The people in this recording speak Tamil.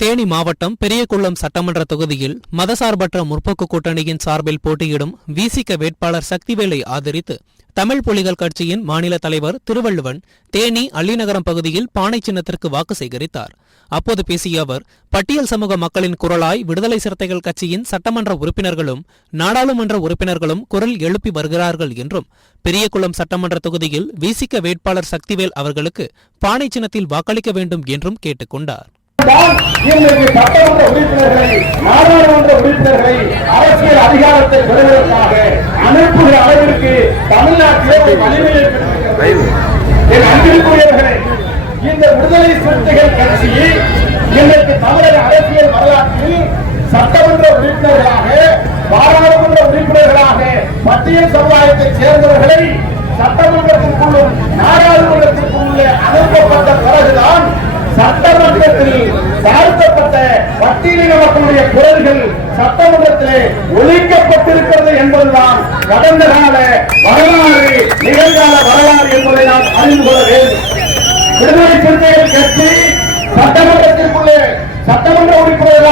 தேனி மாவட்டம் பெரியகுளம் சட்டமன்ற தொகுதியில் மதசார்பற்ற முற்போக்கு கூட்டணியின் சார்பில் போட்டியிடும் விசிக வேட்பாளர் சக்திவேலை ஆதரித்து தமிழ் புலிகள் கட்சியின் மாநில தலைவர் திருவள்ளுவன் தேனி அள்ளிநகரம் பகுதியில் பானை சின்னத்திற்கு வாக்கு சேகரித்தார். அப்போது பேசிய அவர், பட்டியல் சமூக மக்களின் குரலாய் விடுதலை சிறுத்தைகள் கட்சியின் சட்டமன்ற உறுப்பினர்களும் நாடாளுமன்ற உறுப்பினர்களும் குரல் எழுப்பி வருகிறார்கள் என்றும், பெரியகுளம் சட்டமன்ற தொகுதியில் விசிக வேட்பாளர் சக்திவேல் அவர்களுக்கு பானை சின்னத்தில் வாக்களிக்க வேண்டும் என்றும் கேட்டுக் கொண்டார். சட்டமன்ற உறுப்பினர்களை நாடாளுமன்ற உறுப்பினர்களை அரசியல் அதிகாரத்தை பெறுவதற்காக அனுப்புகிற அளவிற்கு தமிழ்நாட்டிலே ஒரு வலிமையை பெற்றிருக்கிறது. இந்த விடுதலை சிறுத்தைகள் கட்சி இன்றைக்கு தமிழக அரசியல் வரலாற்றில் சட்டமன்ற உறுப்பினர்களாக பாராளுமன்ற உறுப்பினர்களாக பட்டியல் சமுதாயத்தைச் சேர்ந்தவர்களை சட்டமன்றத்திற்குள்ளும் நாடாளுமன்றத்திற்குள்ளே அனுப்பப்பட்ட பிறகுதான் சட்டமன்றத்தில் தாழ்த்தப்பட்ட பட்டியலின மக்களுடைய குரல்கள் சட்டமன்றத்திலே ஒழிக்கப்பட்டிருக்கிறது என்பதுதான் கடந்த கால வரலாறு, நிகழ்கால வரலாறு என்பதை நாம் அறிந்து கொள்ள வேண்டும். விடுதலை சிறுத்தைகள் கட்சி சட்டமன்றத்திற்குள்ளே சட்டமன்ற உறுப்பினர்களாக